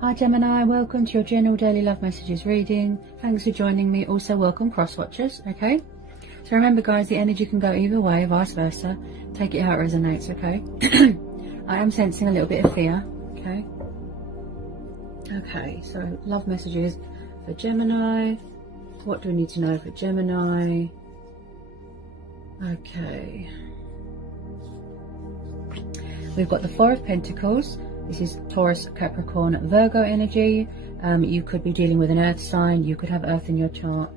Hi Gemini, welcome to your general daily love messages reading. Thanks for joining me. Also welcome cross watchers, okay? So remember guys, the energy can go either way, vice versa. Take it how it resonates, okay? I am sensing a little bit of fear, okay? Okay, so love messages for Gemini. What do we need to know for Gemini? Okay. We've got the Four of Pentacles. This is Taurus, Capricorn, Virgo energy. You could be dealing with an earth sign. You could have earth in your chart.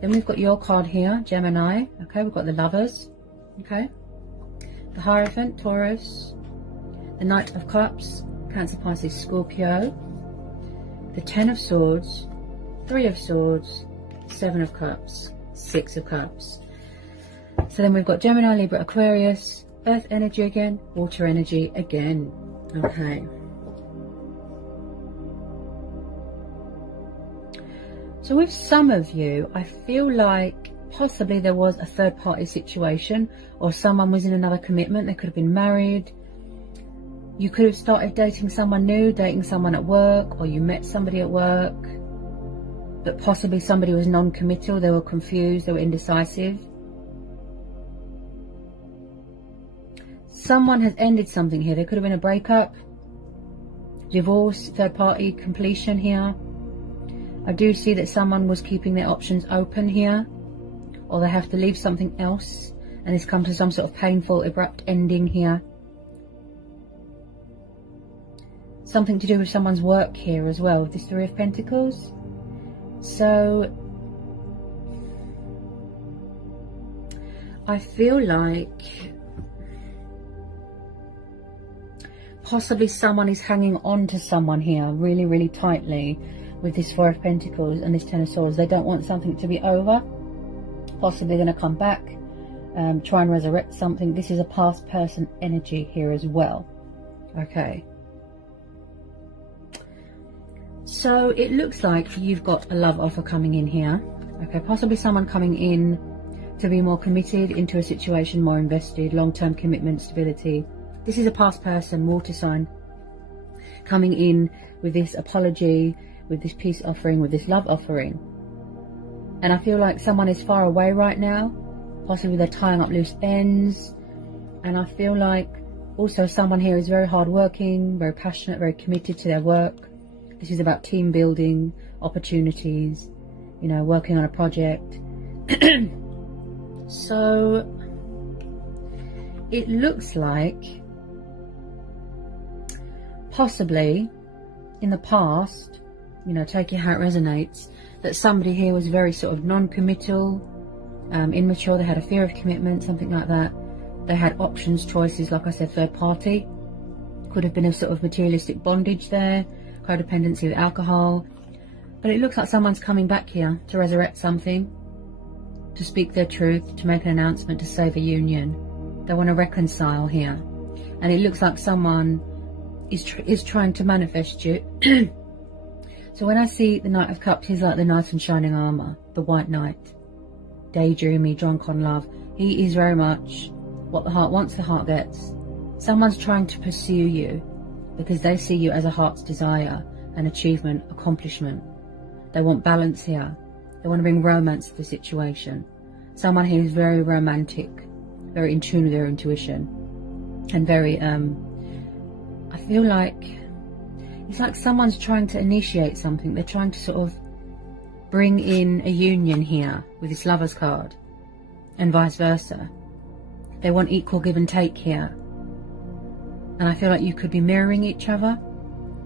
Then we've got your card here, Gemini. Okay, we've got the Lovers. Okay. The Hierophant, Taurus. The Knight of Cups, Cancer, Pisces, Scorpio. The Ten of Swords, Three of Swords, Seven of Cups, Six of Cups. So then we've got Gemini, Libra, Aquarius, Earth energy again, water energy again. Okay. So with some of you, I feel like possibly there was a third party situation, or someone was in another commitment. They could have been married. You could have started dating someone new, dating someone at work, or you met somebody at work, but possibly somebody was non-committal. They were confused, they were indecisive. Someone has ended something here. There could have been a breakup, divorce, third party, completion here. I do see that someone was keeping their options open here, or they have to leave something else and it's come to some sort of painful, abrupt ending here. Something to do with someone's work here as well, this Three of Pentacles. So I feel like possibly someone is hanging on to someone here really, really tightly with this Four of Pentacles and this Ten of Swords. They don't want something to be over. Possibly going to come back, try and resurrect something. This is a past person energy here as well. Okay. So it looks like you've got a love offer coming in here. Okay, possibly someone coming in to be more committed into a situation, more invested, long-term commitment, stability. This is a past person, water sign, coming in with this apology, with this peace offering, with this love offering. And I feel like someone is far away right now. Possibly they're tying up loose ends. And I feel like also someone here is very hardworking, very passionate, very committed to their work. This is about team building, opportunities, you know, working on a project. So it looks like possibly in the past, you know, take it how it resonates, that somebody here was very sort of non-committal, immature. They had a fear of commitment, something like that. They had options, choices, like I said, third party. Could have been a sort of materialistic bondage there, codependency with alcohol. But it looks like someone's coming back here to resurrect something, to speak their truth, to make an announcement, to save a union. They want to reconcile here. And it looks like someone is trying to manifest you. So when I see the Knight of Cups, he's like the knight in shining armor, the white knight, daydreamy, drunk on love. He is very much what the heart wants, the heart gets. Someone's trying to pursue you because they see you as a heart's desire, an achievement, accomplishment. They want balance here. They want to bring romance to the situation. Someone here is very romantic, very in tune with their intuition, and very, I feel like it's like someone's trying to initiate something. They're trying to sort of bring in a union here with this Lover's card, and vice versa. They want equal give and take here. And I feel like you could be mirroring each other,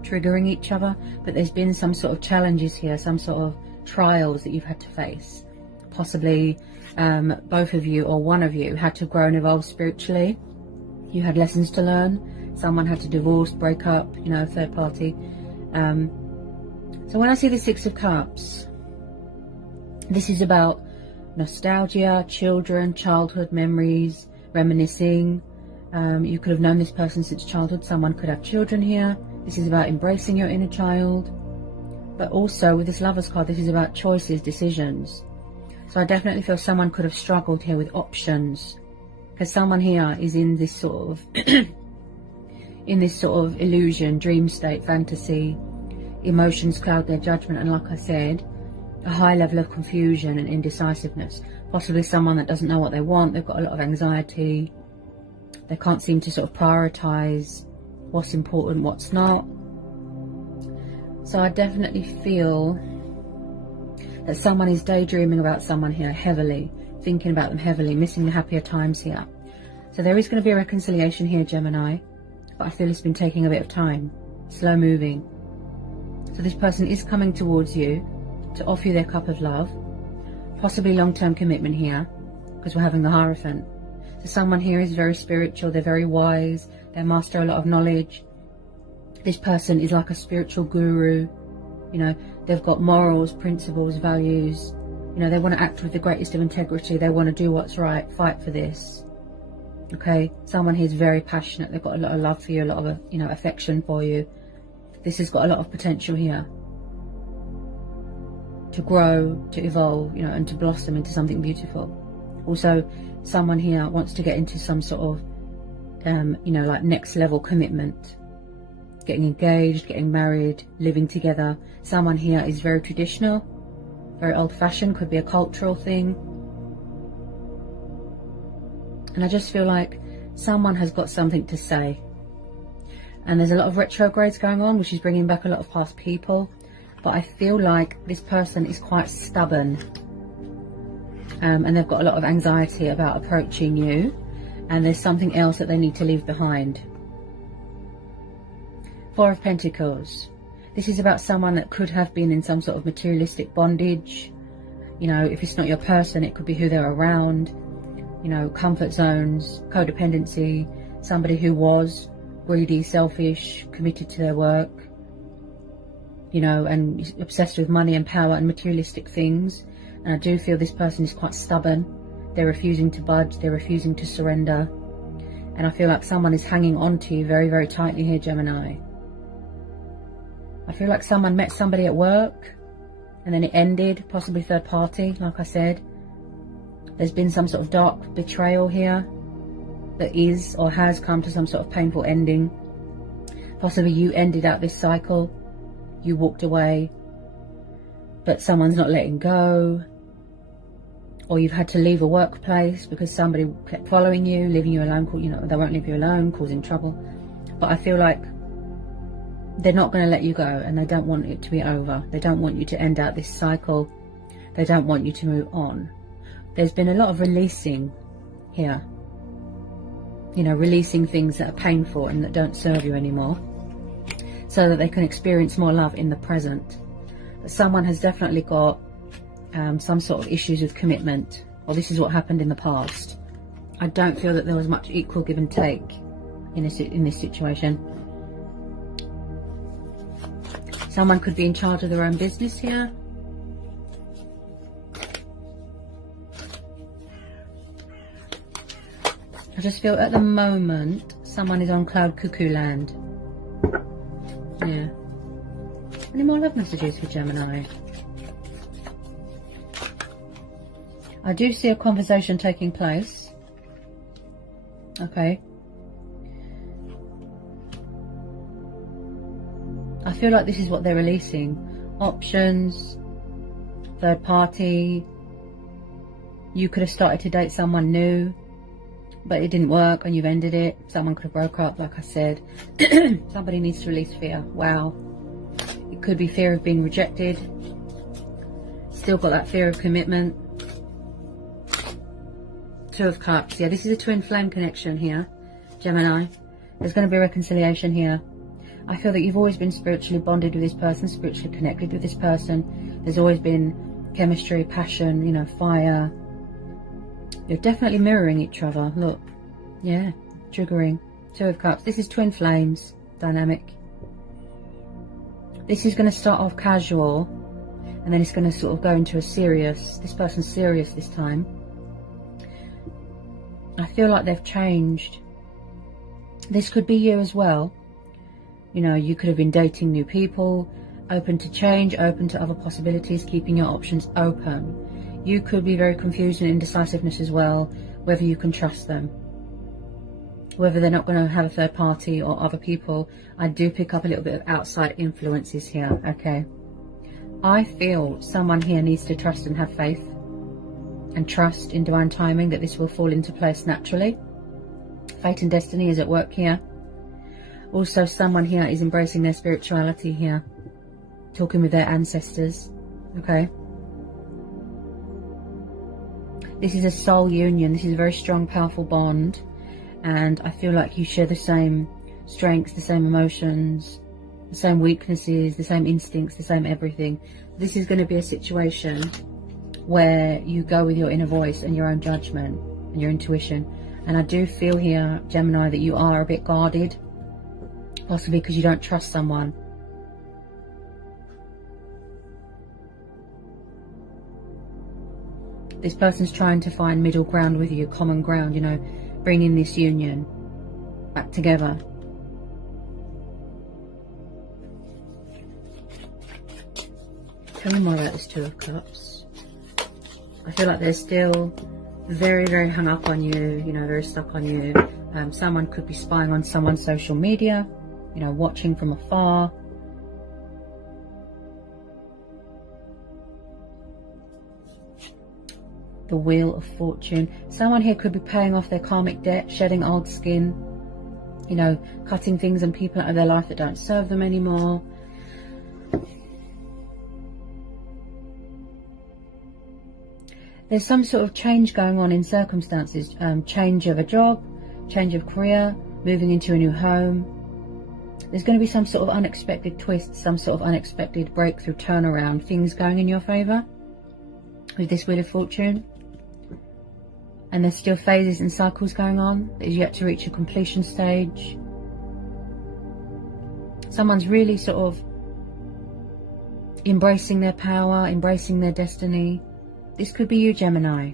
triggering each other, but there's been some sort of challenges here, some sort of trials that you've had to face. Possibly both of you or one of you had to grow and evolve spiritually. You had lessons to learn. Someone had to divorce, break up, you know, third party. So when I see the Six of Cups, this is about nostalgia, children, childhood memories, reminiscing. You could have known this person since childhood. Someone could have children here. This is about embracing your inner child. But also with this Lover's card, this is about choices, decisions. So I definitely feel someone could have struggled here with options, because someone here is in this sort of in this sort of illusion, dream state, fantasy, emotions cloud their judgment, and like I said, a high level of confusion and indecisiveness. Possibly someone that doesn't know what they want. They've got a lot of anxiety. They can't seem to sort of prioritize what's important, what's not. So I definitely feel that someone is daydreaming about someone here heavily, thinking about them heavily, missing the happier times here. So there is going to be a reconciliation here, Gemini, but I feel it's been taking a bit of time, slow moving. So this person is coming towards you to offer you their cup of love, possibly long-term commitment here, because we're having the Hierophant. So someone here is very spiritual, they're very wise, they master a lot of knowledge. This person is like a spiritual guru, you know, they've got morals, principles, values, you know, they want to act with the greatest of integrity, they want to do what's right, fight for this. Okay, someone here is very passionate, they've got a lot of love for you, a lot of, you know, affection for you. This has got a lot of potential here to grow, to evolve, you know, and to blossom into something beautiful. Also, someone here wants to get into some sort of, you know, like next level commitment, getting engaged, getting married, living together. Someone here is very traditional, very old-fashioned, could be a cultural thing. And I just feel like someone has got something to say. And there's a lot of retrogrades going on, which is bringing back a lot of past people. But I feel like this person is quite stubborn. And they've got a lot of anxiety about approaching you. And there's something else that they need to leave behind. Four of Pentacles. This is about someone that could have been in some sort of materialistic bondage. You know, if it's not your person, it could be who they're around. You know, comfort zones, codependency, somebody who was greedy, selfish, committed to their work, you know, and obsessed with money and power and materialistic things. And I do feel this person is quite stubborn. They're refusing to budge, they're refusing to surrender. And I feel like someone is hanging on to you very, very tightly here, Gemini. I feel like someone met somebody at work and then it ended, possibly third party, like I said. There's been some sort of dark betrayal here that is or has come to some sort of painful ending. Possibly you ended out this cycle, you walked away, but someone's not letting go. Or you've had to leave a workplace because somebody kept following you, leaving you alone, you know, they won't leave you alone, causing trouble. But I feel like they're not going to let you go, and they don't want it to be over. They don't want you to end out this cycle. They don't want you to move on. There's been a lot of releasing here. You know, releasing things that are painful and that don't serve you anymore, so that they can experience more love in the present. But someone has definitely got some sort of issues with commitment, or this is what happened in the past. I don't feel that there was much equal give and take in this situation. Someone could be in charge of their own business here. I just feel at the moment someone is on cloud cuckoo land. Yeah. Any more love messages for Gemini? I do see a conversation taking place. Okay. I feel like this is what they're releasing. Options, third party. You could have started to date someone new, but it didn't work and you've ended it. Someone could have broke up, like I said. Somebody needs to release fear. Wow. It could be fear of being rejected. Still got that fear of commitment. Two of Cups. Yeah, this is a twin flame connection here, Gemini. There's going to be reconciliation here. I feel that you've always been spiritually bonded with this person, spiritually connected with this person. There's always been chemistry, passion, you know, fire. You're definitely mirroring each other. Look. Yeah. Triggering. Two of Cups. This is twin flames dynamic. This is going to start off casual, and then it's going to sort of go into a serious. This person's serious this time. I feel like they've changed. This could be you as well. You know, you could have been dating new people, open to change, open to other possibilities, keeping your options open. You could be very confused and indecisiveness as well, whether you can trust them. whether they're not going to have a third party or other people, I do pick up a little bit of outside influences here, okay? I feel someone here needs to trust and have faith and trust in divine timing that this will fall into place naturally. Fate and destiny is at work here. Also, someone here is embracing their spirituality here, talking with their ancestors, okay? This is a soul union. This is a very strong, powerful bond. And I feel like you share the same strengths, the same emotions, the same weaknesses, the same instincts, the same everything. This is going to be a situation where you go with your inner voice and your own judgment and your intuition. And I do feel here, Gemini, that you are a bit guarded, possibly because you don't trust someone. This person's trying to find middle ground with you, common ground, you know, bringing this union back together. Tell me more about this Two of Cups. I feel like they're still very, very hung up on you, you know, very stuck on you. Someone could be spying on someone's social media, you know, watching from afar. The Wheel of Fortune. Someone here could be paying off their karmic debt, shedding old skin, you know, cutting things and people out of their life that don't serve them anymore. There's some sort of change going on in circumstances, change of a job, change of career, moving into a new home. There's going to be some sort of unexpected twist, some sort of unexpected breakthrough, turnaround, things going in your favour with this Wheel of Fortune. And there's still phases and cycles going on that is yet to reach a completion stage. Someone's really sort of embracing their power, embracing their destiny. This could be you, Gemini.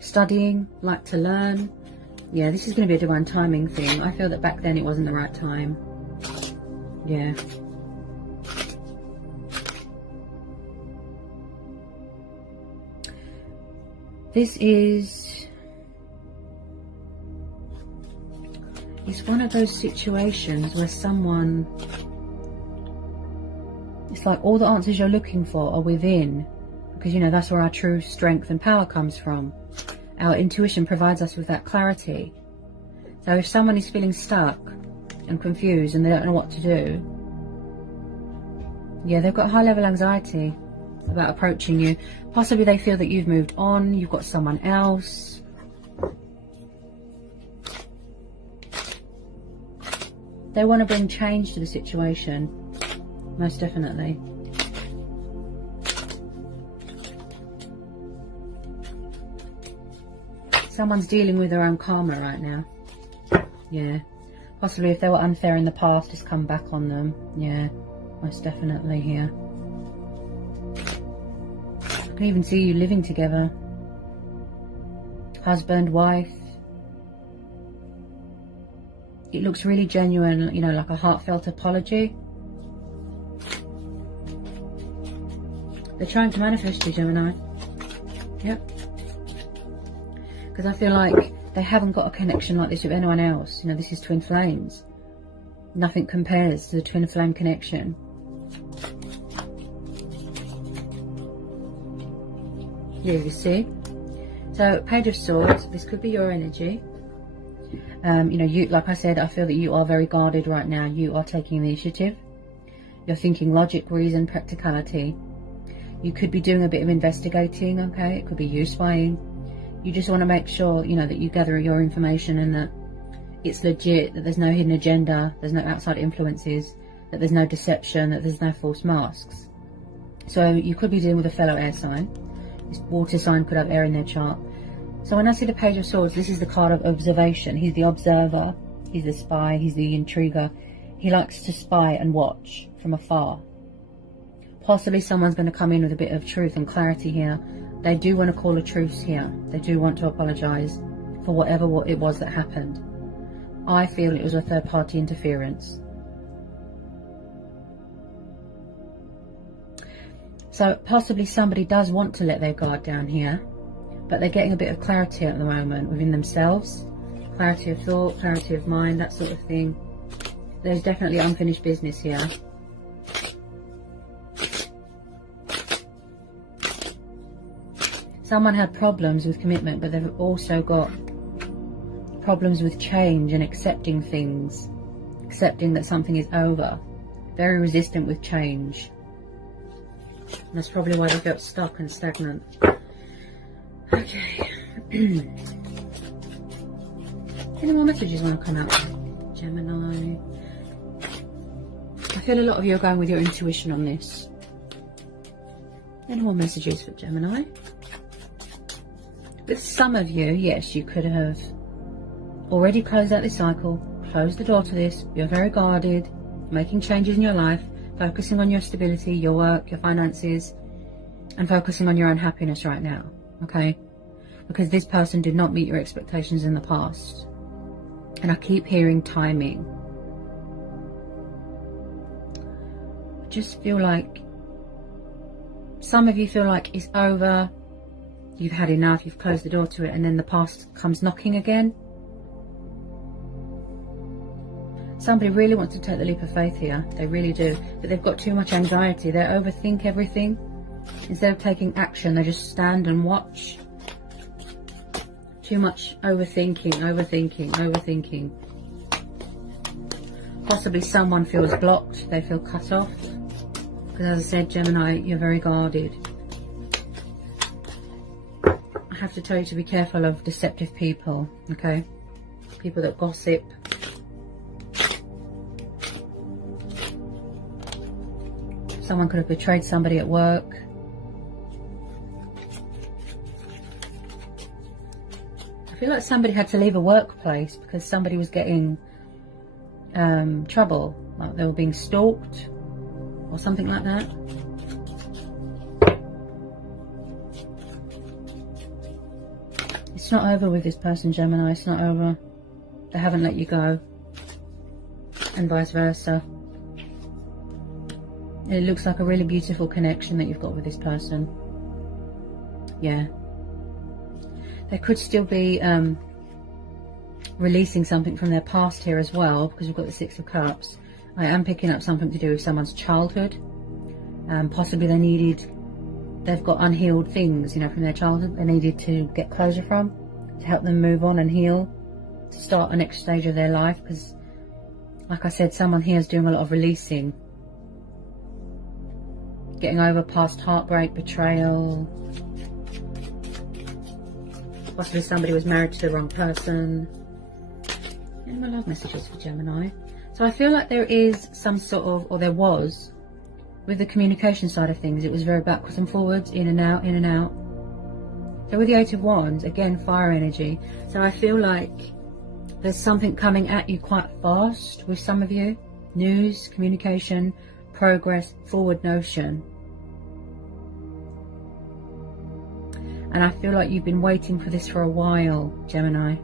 Studying, like to learn. Yeah, this is going to be a divine timing thing. I feel that back then it wasn't the right time. Yeah. This is... it's one of those situations where someone... it's like all the answers you're looking for are within. Because, you know, that's where our true strength and power comes from. Our intuition provides us with that clarity. So if someone is feeling stuck and confused and they don't know what to do, yeah, they've got high level anxiety about approaching you. Possibly they feel that you've moved on, you've got someone else. They want to bring change to the situation, most definitely. Someone's dealing with their own karma right now. Yeah. Possibly if they were unfair in the past, it's come back on them. Yeah, most definitely here. I can even see you living together. Husband, wife. It looks really genuine, you know, like a heartfelt apology. They're trying to manifest you, Gemini. Yep. Because I feel like they haven't got a connection like this with anyone else. You know, this is twin flames. Nothing compares to the twin flame connection. Yeah, you see. So, Page of Swords. This could be your energy. You know, you, like I said, I feel that you are very guarded right now. You are taking the initiative. You're thinking logic, reason, practicality. You could be doing a bit of investigating, okay? It could be you spying. You just want to make sure, you know, that you gather your information and that it's legit, that there's no hidden agenda, there's no outside influences, that there's no deception, that there's no false masks. So you could be dealing with a fellow air sign. This water sign could have air in their chart. So when I see the Page of Swords, this is the card of observation. He's the observer, he's the spy, he's the intriguer. He likes to spy and watch from afar. Possibly someone's going to come in with a bit of truth and clarity here. They do want to call a truce here. They do want to apologise for whatever it was that happened. I feel it was a third party interference. So possibly somebody does want to let their guard down here, but they're getting a bit of clarity at the moment within themselves. clarity of thought, clarity of mind, that sort of thing. There's definitely unfinished business here. Someone had problems with commitment, but they've also got problems with change and accepting things. Accepting that something is over. Very resistant with change. And that's probably why they felt stuck and stagnant. Okay. Any more messages want to come out? Gemini. I feel a lot of you are going with your intuition on this. Any more messages for Gemini? With some of you, yes, you could have already closed out this cycle, closed the door to this. You're very guarded, making changes in your life, focusing on your stability, your work, your finances, and focusing on your own happiness right now, okay? Because this person did not meet your expectations in the past. And I keep hearing timing. I just feel like some of you feel like it's over, you've had enough, you've closed the door to it, and then the past comes knocking again. Somebody really wants to take the leap of faith here. They really do. But they've got too much anxiety. They overthink everything. Instead of taking action, they just stand and watch. Too much overthinking, overthinking, overthinking. Possibly someone feels blocked. They feel cut off. Because as I said, Gemini, you're very guarded. I have to tell you to be careful of deceptive people, okay? People that gossip. Someone could have betrayed somebody at work. I feel like somebody had to leave a workplace because somebody was getting trouble. Like they were being stalked or something like that. It's not over with this person, Gemini. It's not over. They haven't let you go. And vice versa. It looks like a really beautiful connection that you've got with this person. Yeah. There could still be releasing something from their past here as well, because we've got the Six of Cups. I am picking up something to do with someone's childhood. Possibly they've got unhealed things, you know, from their childhood they needed to get closure from, to help them move on and heal, to start a next stage of their life. Because, like I said, someone here is doing a lot of releasing. Getting over past heartbreak, betrayal. Possibly somebody was married to the wrong person. Any more love messages for Gemini? So I feel like there is some sort of, or there was, with the communication side of things, it was very backwards and forwards, in and out, in and out. So with the Eight of Wands, again, fire energy. So I feel like there's something coming at you quite fast with some of you. News, communication, progress, forward notion. And I feel like you've been waiting for this for a while, Gemini.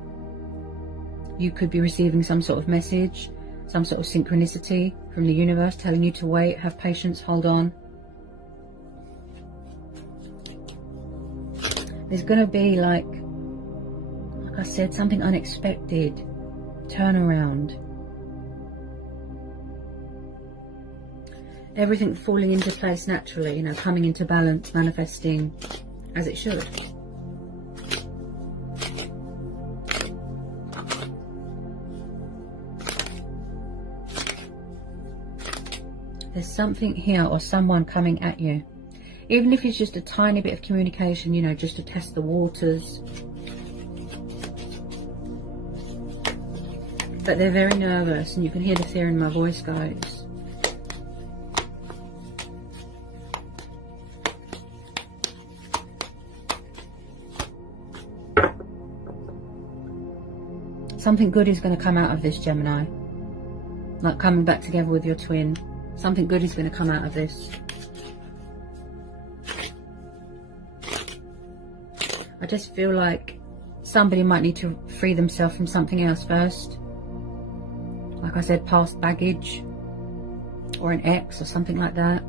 You could be receiving some sort of message, some sort of synchronicity from the universe telling you to wait, have patience, hold on. There's going to be, like I said, something unexpected. Turnaround. Everything falling into place naturally, you know, coming into balance, manifesting as it should. There's something here or someone coming at you. Even if it's just a tiny bit of communication, you know, just to test the waters. But they're very nervous, and you can hear the fear in my voice, guys. Something good is going to come out of this, Gemini. Like coming back together with your twin. Something good is going to come out of this. I just feel like somebody might need to free themselves from something else first. Like I said, past baggage. Or an ex or something like that.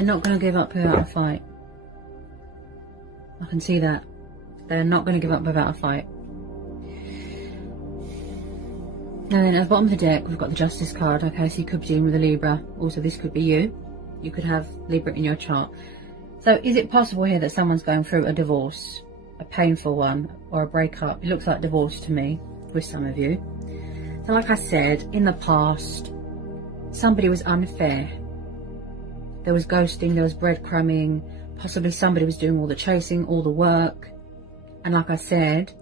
They're not going to give up without a fight. I can see that. They're not going to give up without a fight. Now then, at the bottom of the deck, we've got the Justice card. Okay, so you could be dealing with a Libra. Also, this could be you. You could have Libra in your chart. So, is it possible here that someone's going through a divorce? A painful one, or a breakup? It looks like divorce to me, with some of you. So, like I said, in the past, somebody was unfair. There was ghosting, there was breadcrumbing. Possibly somebody was doing all the chasing, all the work. And like I said,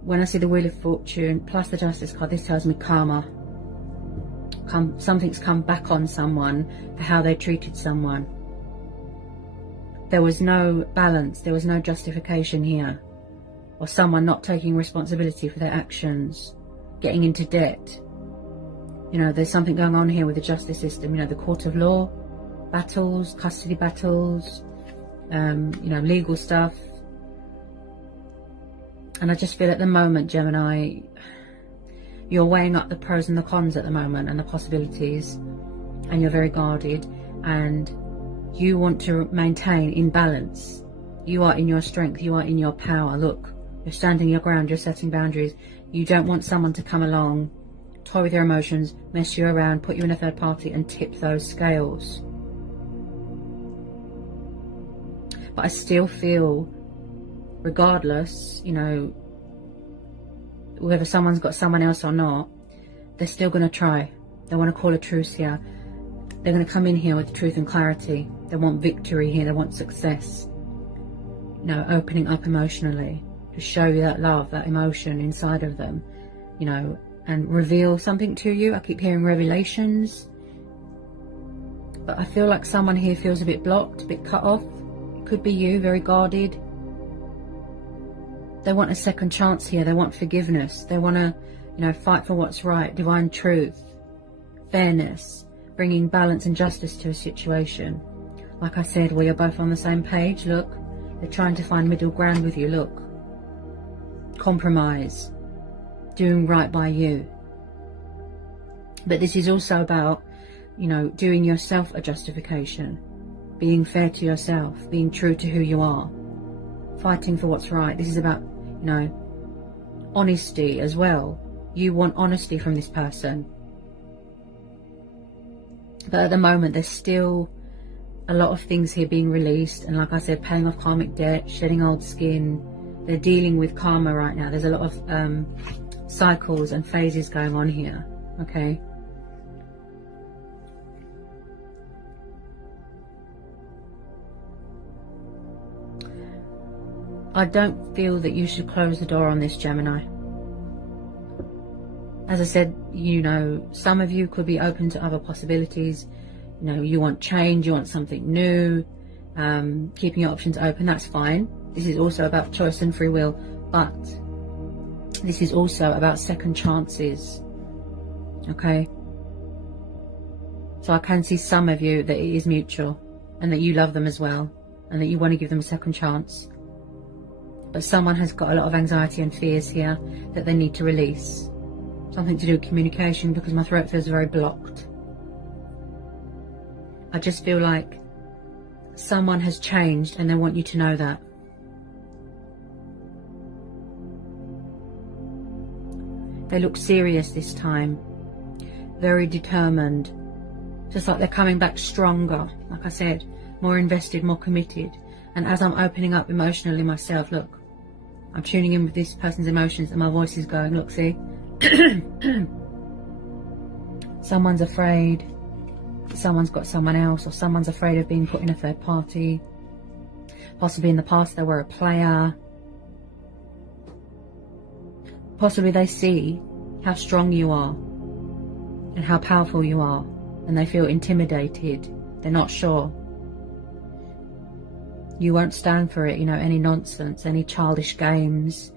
when I see the Wheel of Fortune plus the Justice card, this tells me karma. Something's come back on someone for how they treated someone. There was no balance, there was no justification here. Or someone not taking responsibility for their actions, getting into debt. You know, there's something going on here with the justice system. You know, the court of law, battles, custody battles, you know, legal stuff. And I just feel at the moment, Gemini, you're weighing up the pros and the cons at the moment and the possibilities, and you're very guarded, and you want to maintain in balance. You are in your strength, you are in your power. Look, you're standing your ground, you're setting boundaries. You don't want someone to come along, toy with your emotions, mess you around, put you in a third party and tip those scales. But I still feel, regardless, you know, whether someone's got someone else or not, they're still going to try. They want to call a truce here. They're going to come in here with truth and clarity. They want victory here. They want success. You know, opening up emotionally to show you that love, that emotion inside of them, you know, and reveal something to you. I keep hearing revelations. But I feel like someone here feels a bit blocked, a bit cut off. It could be you, very guarded. They want a second chance here. They want forgiveness. They want to, you know, fight for what's right, divine truth, fairness, bringing balance and justice to a situation. Like I said, we are both on the same page. Look, they're trying to find middle ground with you. Look, compromise, doing right by you. But this is also about, you know, doing yourself a justification, being fair to yourself, being true to who you are, fighting for what's right. This is about, you know, honesty as well. You want honesty from this person. But at the moment, there's still a lot of things here being released. And like I said, paying off karmic debt, shedding old skin. They're dealing with karma right now. There's a lot of cycles and phases going on here. Okay. I don't feel that you should close the door on this, Gemini. As I said, you know, some of you could be open to other possibilities. You know, you want change, you want something new, keeping your options open, that's fine. This is also about choice and free will, but this is also about second chances, okay? So I can see some of you that it is mutual, and that you love them as well, and that you want to give them a second chance. But someone has got a lot of anxiety and fears here that they need to release. Something to do with communication, because my throat feels very blocked. I just feel like someone has changed and they want you to know that. They look serious this time. Very determined. Just like they're coming back stronger. Like I said, more invested, more committed. And as I'm opening up emotionally myself, look, I'm tuning in with this person's emotions and my voice is going, look, see? Someone's afraid. Someone's got someone else, or someone's afraid of being put in a third party. Possibly in the past they were a player. Possibly they see how strong you are and how powerful you are, and they feel intimidated. They're not sure. You won't stand for it, you know, any nonsense, any childish games.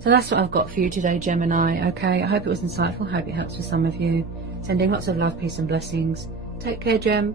So that's what I've got for you today, Gemini, okay? I hope it was insightful. I hope it helps for some of you. Sending lots of love, peace and blessings. Take care, Gem.